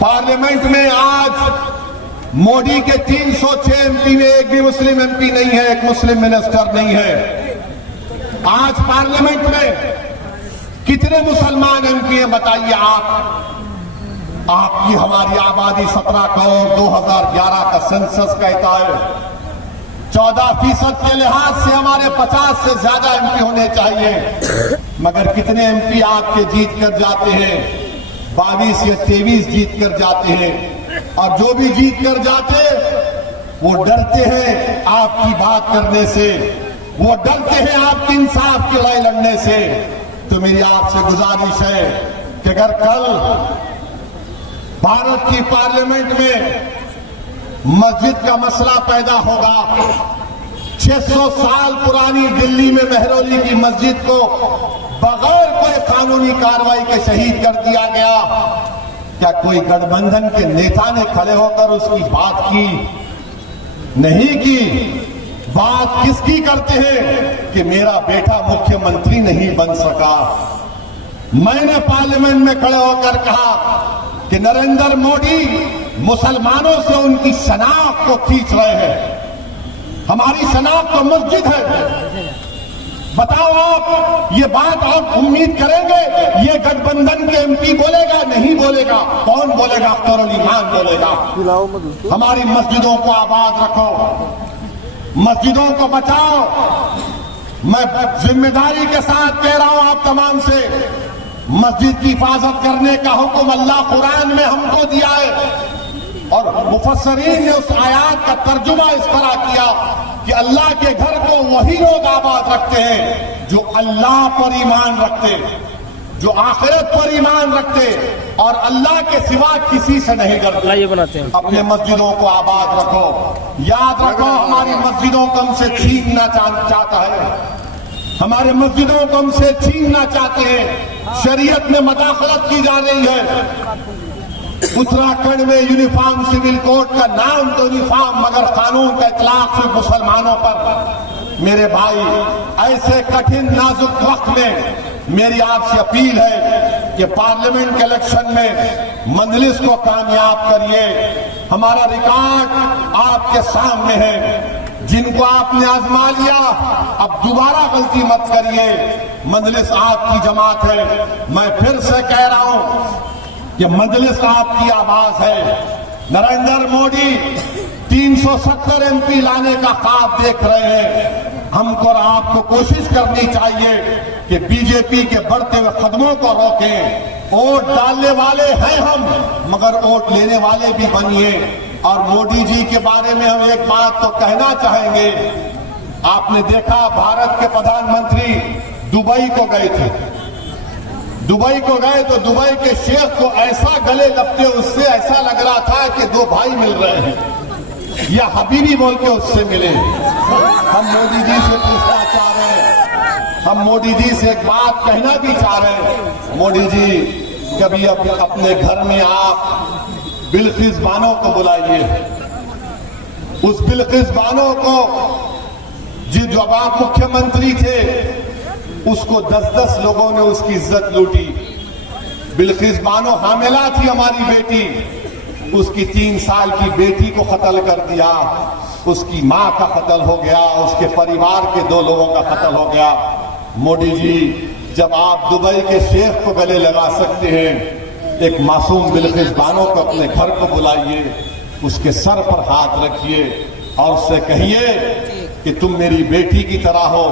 Parliament में आज मोदी के 306 एमपी में एक भी मुस्लिम एमपी नहीं है, एक मुस्लिम मिनिस्टर नहीं है। आज पार्लियामेंट में कितने मुसलमान एमपी हैं बताइए आप। आपकी हमारी आबादी 17 करोड़ 2011 का सेंसस कहता है 14% के लिहाज से हमारे 50 से ज्यादा एमपी होने चाहिए, मगर कितने एमपी आपके जीत कर जाते हैं 22 या 23 जीत कर जाते हैं। और जो भी जीत कर जाते वो डरते हैं आपकी बात करने से, वो डरते हैं आपकी इंसाफ की लड़ाई लड़ने से। तो मेरी आपसे गुजारिश है कि अगर कल भारत की पार्लियामेंट में मस्जिद का मसला पैदा होगा, 600 साल पुरानी दिल्ली में मेहरौली की मस्जिद को बगैर कोई कानूनी कार्रवाई के शहीद कर दिया गया, क्या कोई गठबंधन के नेता ने खड़े होकर उसकी बात की? नहीं की। बात किसकी करते हैं कि मेरा बेटा मुख्यमंत्री नहीं बन सका। मैंने पार्लियामेंट में खड़े होकर कहा कि नरेंद्र मोदी मुसलमानों से उनकी शनाख्त को खींच रहे हैं। हमारी शनाख्त तो मस्जिद है। बताओ आप ये बात आप उम्मीद करेंगे ये गठबंधन के एमपी बोलेगा? नहीं बोलेगा। कौन बोलेगा? अख्तर अली खान बोलेगा। हमारी मस्जिदों को आबाद रखो, मस्जिदों को बचाओ। मैं जिम्मेदारी के साथ कह रहा हूं आप तमाम से, मस्जिद की हिफाजत करने का हुक्म अल्लाह कुरान में हमको दिया है। और मुफस्सरीन ने उस आयात का तर्जुमा इस तरह किया कि अल्लाह के घर को वही लोग आबाद रखते हैं जो अल्लाह पर ईमान रखते, जो आखिरत पर ईमान रखते और अल्लाह के सिवा किसी से नहीं डरते। अपने मस्जिदों को आबाद रखो। याद रखो हमारी मस्जिदों को हमसे छीनना चाहता है, हमारे मस्जिदों को हमसे छीनना चाहते हैं। शरीयत में मदाखलत की जा रही है। उत्तराखंड में यूनिफॉर्म सिविल कोड का नाम तो यूनिफॉर्म, मगर कानून का इतलाक सिर्फ मुसलमानों पर। मेरे भाई, ऐसे कठिन नाजुक वक्त में मेरी आपसे अपील है कि पार्लियामेंट के इलेक्शन में मजलिस को कामयाब करिए। हमारा रिकॉर्ड आपके सामने है। जिनको आपने आजमा लिया अब दोबारा गलती मत करिए। मजलिस आपकी जमात है। मैं फिर से कह रहा हूं कि मजलिस आपकी आवाज है। नरेंद्र मोदी 370 एमपी लाने का ख्वाब देख रहे हैं। हमको और आपको कोशिश करनी चाहिए कि बीजेपी के बढ़ते हुए कदमों को रोकें। वोट डालने वाले हैं हम, मगर वोट लेने वाले भी बनिए। और मोदी जी के बारे में हम एक बात तो कहना चाहेंगे। आपने देखा भारत के प्रधानमंत्री दुबई को गए थे। दुबई को गए तो दुबई के शेख को ऐसा गले लपटे, उससे ऐसा लग रहा था कि दो भाई मिल रहे हैं या हबीबी बोल के उससे मिले। हम मोदी जी से पूछना चाह रहे हैं, हम मोदी जी से एक बात कहना भी चाह रहे हैं। मोदी जी, कभी अपने घर में आप बिल्किस बानो को बुलाइए। उस बिल्किस बानो को जब आप मुख्यमंत्री थे उसको 10-10 लोगों ने उसकी इज्जत लूटी। बिल्किस बानो हामिला थी हमारी बेटी, उसकी 3 साल की बेटी को कत्ल कर दिया। उसकी मां का कत्ल हो गया, उसके परिवार के 2 लोगों का कत्ल हो गया। मोदी जी, जब आप दुबई के शेख को गले लगा सकते हैं, एक मासूम बिल्किस बानो को अपने घर को बुलाइए, उसके सर पर हाथ रखिए और उससे कहिए कि तुम मेरी बेटी की तरह हो,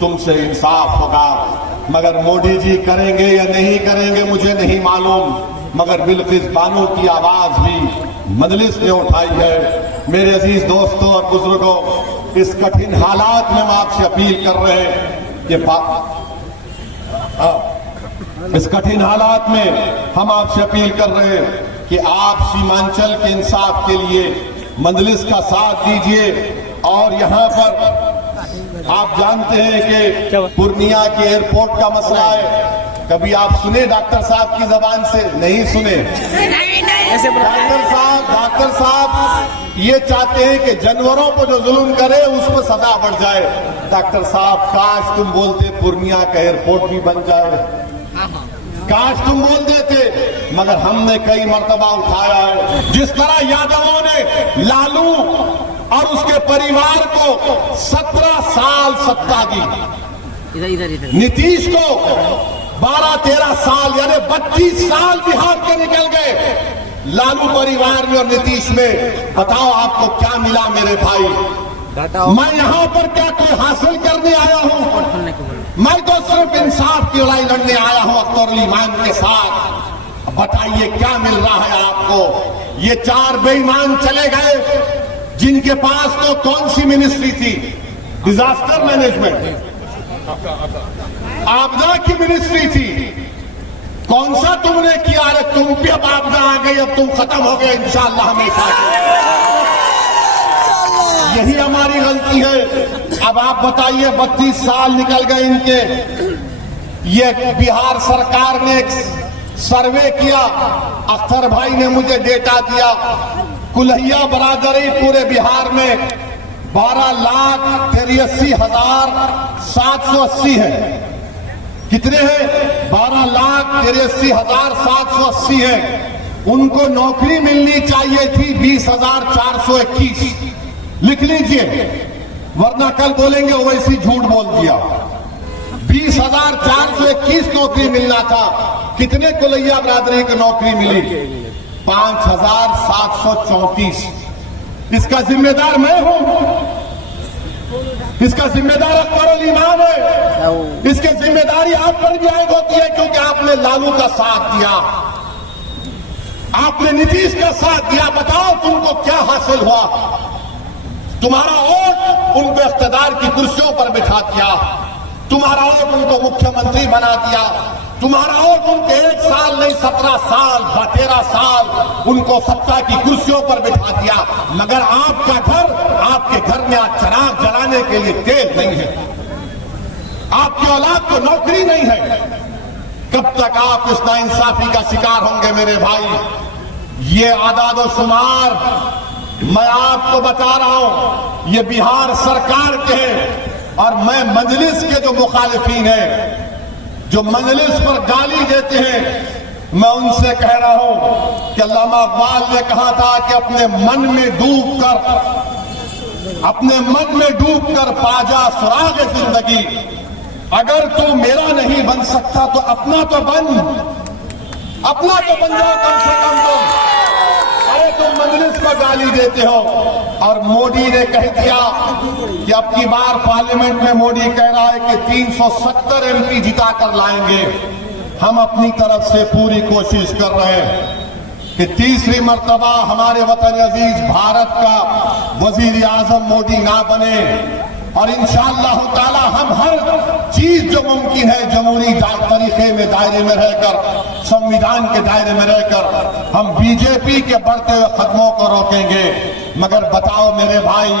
तुमसे इंसाफ होगा। मगर मोदी जी करेंगे या नहीं करेंगे मुझे नहीं मालूम, मगर बिल्किस बानो की आवाज भी मजलिस ने उठाई है। मेरे अजीज दोस्तों और बुजुर्गों, इस कठिन हालात में हम आपसे अपील कर रहे हैं कि इस कठिन हालात में हम आपसे अपील कर रहे हैं कि आप सीमांचल के इंसाफ के लिए मजलिस का साथ दीजिए। और यहाँ पर आप जानते हैं कि पूर्णिया के एयरपोर्ट का मसला है। कभी आप सुने डॉक्टर साहब की जबान से? नहीं सुने। डॉक्टर साहब ये चाहते हैं कि जानवरों को जो जुल्म करे उस पर सजा बढ़ जाए। डॉक्टर साहब, काश तुम बोलते पूर्णिया का एयरपोर्ट भी बन जाए, काश तुम बोल देते मगर हमने कई मर्तबा उठाया है। जिस तरह यादवों ने लालू और उसके परिवार को 17 साल सत्ता दी, इधर नीतीश को 12-13 साल यानी 32 साल बिहार के निकल गए लालू परिवार में और नीतीश में। बताओ आपको क्या मिला मेरे भाई? मैं यहाँ पर क्या कोई हासिल करने आया हूँ? मैं तो सिर्फ इंसाफ की लड़ाई लड़ने आया हूँ अख्तर ईमान के साथ। बताइए क्या मिल रहा है आपको? ये 4 बेईमान चले गए जिनके पास तो कौन सी मिनिस्ट्री थी? डिजास्टर मैनेजमेंट, आपदा की मिनिस्ट्री थी। कौन सा तुमने किया? अरे तुम भी अब आपदा आ गई, अब तुम खत्म हो गए इंशाअल्लाह हमेशा। यही हमारी गलती है। अब आप बताइए 32 साल निकल गए इनके। ये बिहार सरकार ने एक सर्वे किया, अख्तर भाई ने मुझे डेटा दिया, कुल्हिया बरादरी पूरे बिहार में 12,83,780 है। कितने हैं? 12,83,780 है। उनको नौकरी मिलनी चाहिए थी 20,421। लिख लीजिए, वरना कल बोलेंगे ओवैसी झूठ बोल दिया। 20,421 नौकरी मिलना था। कितने कुलैया बरादरी की नौकरी मिली? 5,734। इसका जिम्मेदार मैं हूं, इसका जिम्मेदार अख्तर ईमान है। इसकी जिम्मेदारी आप पर भी आयद होती है, क्योंकि आपने लालू का साथ दिया, आपने नीतीश का साथ दिया। बताओ तुमको क्या हासिल हुआ? तुम्हारा वोट उनको इख्तियार की कुर्सियों पर बिठा दिया, तुम्हारा वोट उनको मुख्यमंत्री बना दिया, तुम्हारा वोट उनको 1 साल नहीं 17 साल 13 साल उनको सत्ता की कुर्सियों पर बिठा दिया। मगर आपका घर, आपके घर में आज चिराग जलाने के लिए तेल नहीं है, आपकी औलाद को नौकरी नहीं है। कब तक आप इस नाइंसाफी का शिकार होंगे मेरे भाई? ये आदाद शुमार मैं आपको बता रहा हूं, ये बिहार सरकार के हैं। और मैं मजलिस के जो मुखालिफिन हैं, जो मजलिस पर गाली देते हैं, मैं उनसे कह रहा हूं कि अल्लामा इकबाल ने कहा था कि अपने मन में डूबकर पाजा सुराग जिंदगी। अगर तू मेरा नहीं बन सकता तो अपना तो बन जाओ कम से कम तुम। अरे तुम मजलिस को गाली देते हो। और मोदी ने कह दिया कि अब की बार पार्लियामेंट में मोदी कह रहा है कि 370 MP जिता कर लाएंगे। हम अपनी तरफ से पूरी कोशिश कर रहे हैं कि तीसरी मर्तबा हमारे वतन अजीज भारत का वजीर आजम मोदी ना बने। और इंशाअल्लाह ताला हम हर चीज जो मुमकिन है जमहूरी तरीके में दायरे में रहकर, संविधान के दायरे में रहकर हम बीजेपी के बढ़ते हुए कदमों को रोकेंगे। मगर बताओ मेरे भाई,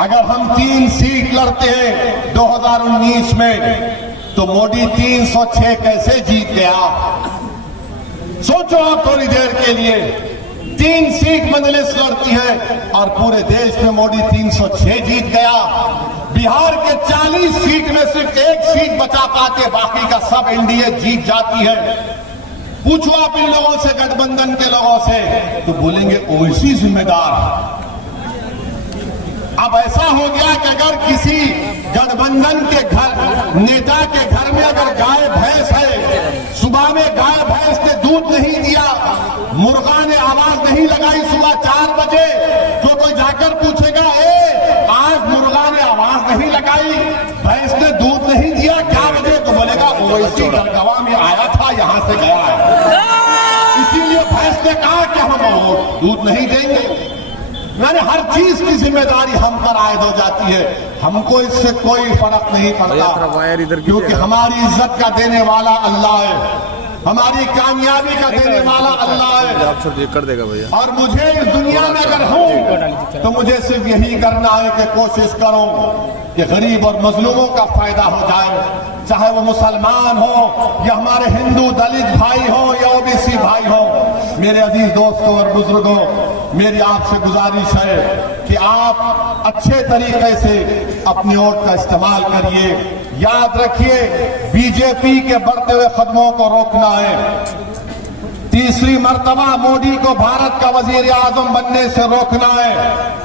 अगर हम 3 सीट लड़ते हैं 2019 में, तो मोदी 306 कैसे जीत गया? सोचो आप थोड़ी देर के लिए। 3 सीट मजलिस लड़ती है और पूरे देश में मोदी 306 जीत गया। बिहार के 40 सीट में सिर्फ 1 सीट बचा पाते, बाकी का सब एनडीए जीत जाती है। पूछो आप इन लोगों से, गठबंधन के लोगों से, तो बोलेंगे ओवैसी जिम्मेदार। अब ऐसा हो गया कि अगर किसी गठबंधन के घर नेता के घर में अगर गाय भैंस है, सुबह में गाय भैंस ने दूध नहीं दिया, मुर्गा ने आवाज नहीं लगाई सुबह 4 बजे, तो कोई जाकर पूछेगा आज मुर्गा ने आवाज नहीं लगाई, भैंस ने दूध नहीं दिया, क्या वजह? तो बोलेगा ओवैसी दरगाह में आया था, यहां से गया है, इसीलिए भैंस ने कहा कि हम दूध नहीं देंगे। मैंने हर चीज की जिम्मेदारी हम पर आयद हो जाती है। हमको इससे कोई फर्क नहीं पड़ता, क्योंकि हमारी इज्जत का देने वाला अल्लाह है, हमारी कामयाबी का देने वाला अल्लाह है। कर देगा भैया। और मुझे इस दुनिया में अगर हूं तो मुझे सिर्फ यही करना है कि कोशिश करूं कि गरीब और मजलूमों का फायदा हो जाए, चाहे वो मुसलमान हो या हमारे हिंदू दलित भाई हो या ओबीसी भाई हो। मेरे अजीज दोस्तों और बुजुर्गों, मेरी आपसे गुजारिश है कि आप अच्छे तरीके से अपने वोट का इस्तेमाल करिए। याद रखिए, बीजेपी के बढ़ते हुए कदमों को रोकना है। तीसरी मर्तबा मोदी को भारत का वजीर आजम बनने से रोकना है।